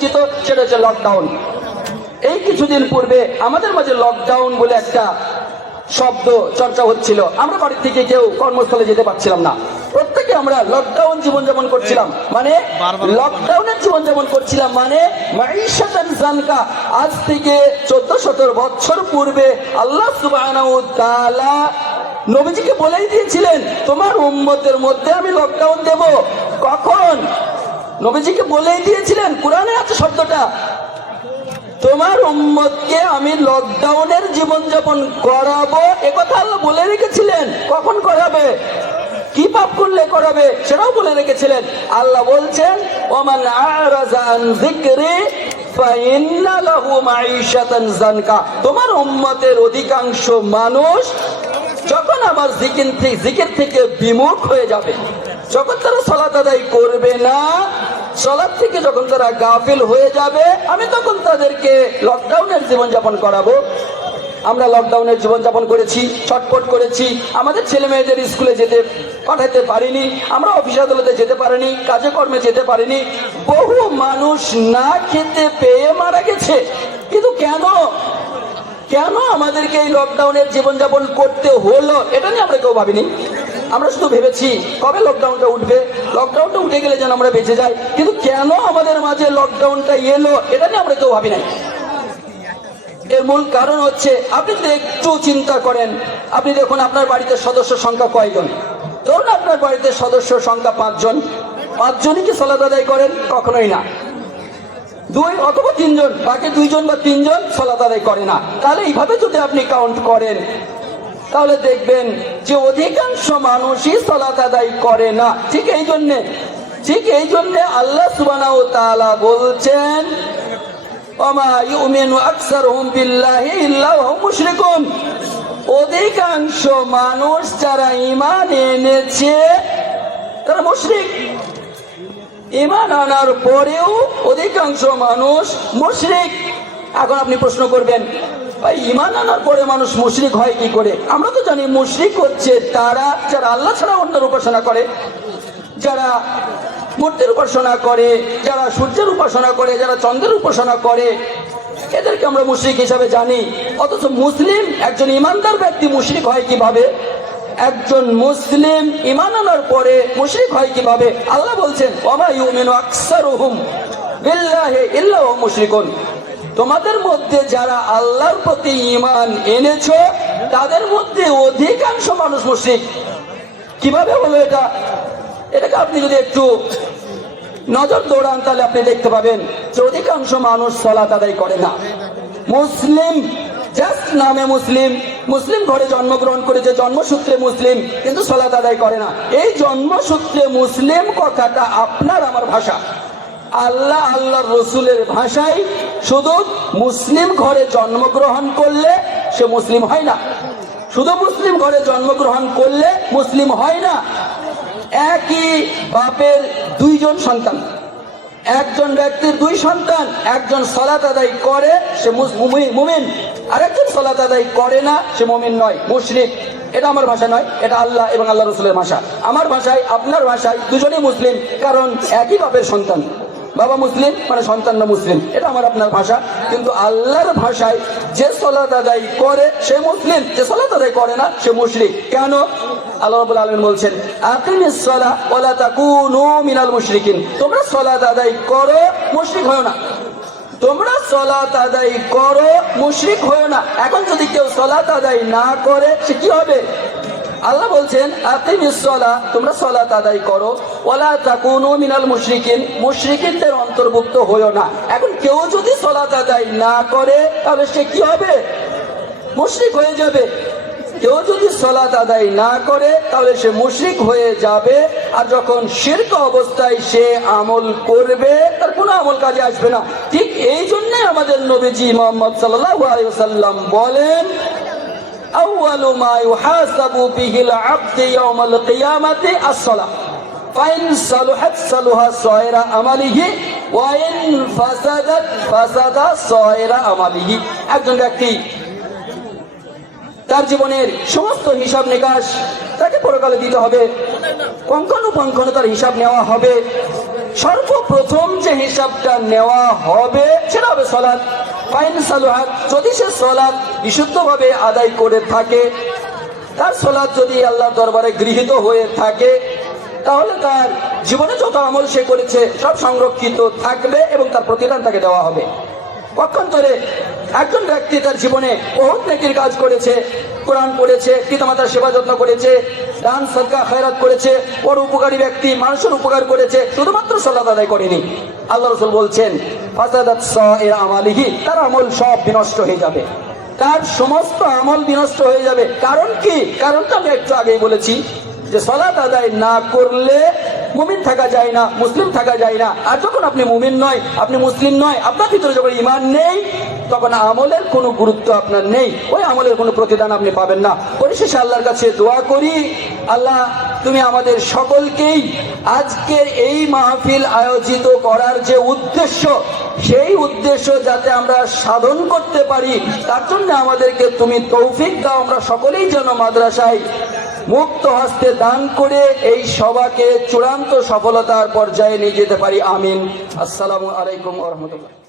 পরিচিত সেটা হচ্ছে লকডাউন এই কিছুদিন পূর্বে আমাদের মাঝে লকডাউন বলে একটা শব্দ চর্চা হচ্ছিল। আমরা বাড়ির থেকে কেউ কর্মস্থলে যেতে পারছিলাম না। প্রত্যেকে আমরা লকডাউন জীবনযাপন করছিলাম। মানে লকডাউনের জীবনযাপন করছিলাম মানে জানকা। আজ থেকে চোদ্দ সতেরো বছর পূর্বে আল্লাহ নবীজিকে বলেই দিয়েছিলেন তোমার উম্মতের মধ্যে আমি লকডাউন দেব। কখন? নবীজিকে বলেই দিয়েছিলেন কোরআনে আছে শব্দটা। তোমার উম্মতকে আমি লকডাউনের জীবনযাপন করাবো। একথা বলে রেখেছিলেন। কখন করাবে? কি পাপ করলে করাবে? সেটাও বলে রেখেছিলেন। আল্লাহ বলছেন, ওমান আরাজা আন যিকরি ফাইন্না লাহু মাঈশাতান জানকা তোমার উম্মতের অধিকাংশ মানুষ যখন আমার জিকির থেকে জিকির থেকে বিমুখ হয়ে যাবে, যখন তারা সলাত আদায় করবে না সলাদ থেকে যখন তারা গাফিল হয়ে যাবে, আমি তখন তাদেরকে লকডাউনের জীবনযাপন করাবো। আমরা লকডাউনের জীবনযাপন করেছি ছটপট করেছি। আমাদের ছেলে মেয়েদের স্কুলে যেতে পাঠাতে পারিনি, আমরা অফিস আদালতে যেতে পারিনি, কাজে কর্মে যেতে পারিনি। বহু মানুষ না খেতে পেয়ে মারা গেছে। কিন্তু কেন? কেন আমাদেরকে এই লকডাউনের জীবনযাপন করতে হলো? এটা নিয়ে আমরা কেউ ভাবিনি। আমরা শুধু ভেবেছি কবে লকডাউনটা উঠবে? লকডাউনটা উঠে গেলে যেন আমরা বেঁচে যাই। কিন্তু কেন আমাদের মাঝে লকডাউনটা এলো? এটা নিয়ে আমরা কেউ ভাবি নাই। এর মূল কারণ হচ্ছে, আপনি যদি একটু চিন্তা করেন, আপনি দেখুন আপনার বাড়িতে সদস্য সংখ্যা কয়জন? ধরুন আপনার বাড়িতে সদস্য সংখ্যা পাঁচজন। পাঁচজনই কি সলাদ আদায় করেন? কখনোই না। দুই অথবা তিনজন, বাকি দুইজন বা তিনজন সলাত আদায় করে না। তাহলে এইভাবে যদি আপনি কাউন্ট করেন তাহলে দেখবেন যে অধিকাংশ মানুষই সলাত আদায় করে না। ঠিক এই জন্যে, ঠিক এই জন্যে আল্লাহ সুবহানাহু ওয়া তাআলা বলছেন অধিকাংশ মানুষ যারা ঈমান এনেছে, তারা মুশরিক। ইমান আনার পরেও অধিকাংশ মানুষ মুশরিক। এখন আপনি প্রশ্ন করবেন ভাই ইমান আনার পরে মানুষ মুশরিক হয় কি করে? আমরা তো জানি মুশরিক হচ্ছে তারা, যারা আল্লাহ ছাড়া অন্যের উপাসনা করে, যারা মূর্তির উপাসনা করে, যারা সূর্যের উপাসনা করে, যারা চন্দ্রের উপাসনা করে। এদেরকে আমরা মুশরিক হিসাবে জানি। অথচ মুসলিম, একজন ইমানদার ব্যক্তি মুশরিক হয় কীভাবে? একজন মুসলিম ইমান আনার পরে মুশরিক হয় কীভাবে? আল্লাহ বলছেন ওমা ইউমিনু আকসারুহুম বিল্লাহি ইল্লা হুম মুশরিকুন। তোমাদের মধ্যে যারা আল্লাহর প্রতি ঈমান এনেছ, তাদের মধ্যে অধিকাংশ মানুষ মুশরিক। কীভাবে হলো এটা? এটাকে আপনি যদি একটু নজর দৌড়ান, তাহলে আপনি দেখতে পাবেন যে অধিকাংশ মানুষ সলাত আদায় করে না। মুসলিম, জাস্ট নামে মুসলিম। মুসলিম ঘরে জন্মগ্রহণ করেছে, জন্মসূত্রে মুসলিম, কিন্তু সলাত আদায় করে না। এই জন্মসূত্রে মুসলিম কথাটা আপনার, আমার ভাষা। আল্লাহ আল্লাহ রসুলের ভাষায় শুধু মুসলিম ঘরে জন্মগ্রহণ করলে সে মুসলিম হয় না। শুধু মুসলিম ঘরে জন্মগ্রহণ করলে মুসলিম হয় না। একই বাপের দুইজন সন্তান। একজন ব্যক্তির দুই সন্তান, একজন সলাত আদায় করে, সে মুমিন। আরেকজন সলাত আদায় করে না, সে মুমিন নয়, মুশরিক। এটা আমার ভাষা নয়, এটা আল্লাহ এবং আল্লাহ রসুলের ভাষা। আমার ভাষায়, আপনার ভাষায় দুজনেই মুসলিম, কারণ একই বাপের সন্তান। বাবা মুসলিম মানে সন্তান না মুসলিম, এটা আমার আপনার ভাষা। কিন্তু আল্লাহর ভাষায় যে সলাত আদায় করে, সে মুসলিম, যে সলাত আদায় করে না, সে মুশরিক। কেন? আল্লাহ রাব্বুল আলামিন বলছেন, আকিমিস সালাহ ওয়ালা তাকুনু মিনাল মুশরিকিন। তোমরা সালাত আদায় করো, মুশরিক হয়ো না। তোমরা সলাত আদায় করো, মুশরিক হয়ো না। এখন যদি কেউ সলাত আদায় না করে, সে কি হবে? আল্লাহ বলছেন তোমরা সলাত আদায় করো। ওয়ালা তাকুনু মিনাল মুশরিকিন, মুশরিকিনদের অন্তর্ভুক্ত হয়ো না। এখন কেউ যদি সলাত আদায় না করে, তাহলে সে কি হবে? মুশরিক হয়ে যাবে। কেউ যদি সলাত আদায় না করে, তাহলে সে মুশরিক হয়ে যাবে। আর যখন শির্ক অবস্থায় সে আমল করবে, তার কোনো আমল কাজে আসবে না। ঠিক এই জন্য আমাদের নবীজি মোহাম্মদ সাল্লাহ আলাইহি ওয়াসাল্লাম বলেন أول ما يحاسب به العبد يوم القيامة الصلاة فإن صلحت صلح سائر عمله وإن فسدت فسد سائر عمله একজন ব্যক্তি তার জীবনের সমস্ত হিসাব নিকাশ তাকে পরকালে দিতে হবে কঙ্কন পঙ্কন তার হিসাব নেওয়া হবে সর্বপ্রথম যে হিসাবটা নেওয়া হবে সেটা হবে সলাৎ ফাইন সালুহাত যদি সে সলাৎ বিশুদ্ধভাবে আদায় করে থাকে। তার সলাৎ যদি আল্লাহ দরবারে গৃহীত হয়ে থাকে, তাহলে তার জীবনে যত আমল সে করেছে, সব সংরক্ষিত থাকবে এবং তার প্রতিদান তাকে দেওয়া হবে। পক্ষান্তরে একজন ব্যক্তি তার জীবনে বহুত নেকির কাজ করেছে, কোরআন পড়েছে, পিতামাতার সেবা যত্ন করেছে, দান, সদকা, খয়রাত করেছে, বড় উপকারী ব্যক্তি, মানুষের উপকার করেছে, শুধুমাত্র সলাত আদায় করেনি। আল্লাহ রসুল বলছেন, ফাসাদাত সাইর আমালিহি, তার আমল সব বিনষ্ট হয়ে যাবে। তার সমস্ত আমল বিনষ্ট হয়ে যাবে। কারণ কি? কারণটা আমি একটু আগেই বলেছি যে সলাত আদায় না করলে মুমিন থাকা যায় না, মুসলিম থাকা যায় না। আর যখন আপনি মুমিন নয়, আপনি মুসলিম নয়, আপনার ভিতরে যখন ইমান নেই তখন আমলের কোনো গুরুত্ব আপনার নেই। ওই আমলের কোনো প্রতিদান আপনি পাবেন না। পরিশেষে আল্লাহর কাছে দোয়া করি, আল্লাহ তুমি আমাদের সকলকেই আজকের এই মাহফিল আয়োজিত করার যে উদ্দেশ্য, সেই উদ্দেশ্য যাতে আমরা সাধন করতে পারি, তার জন্য আমাদেরকে তুমি তৌফিক দাও। আমরা সকলেই যেন মাদ্রাসায় মুক্ত হস্তে দান করে এই সভাকে চূড়ান্ত সফলতার পর্যায়ে নিয়ে যেতে পারি। আমিন। আসসালামু আলাইকুম রহমতুল্লাহ।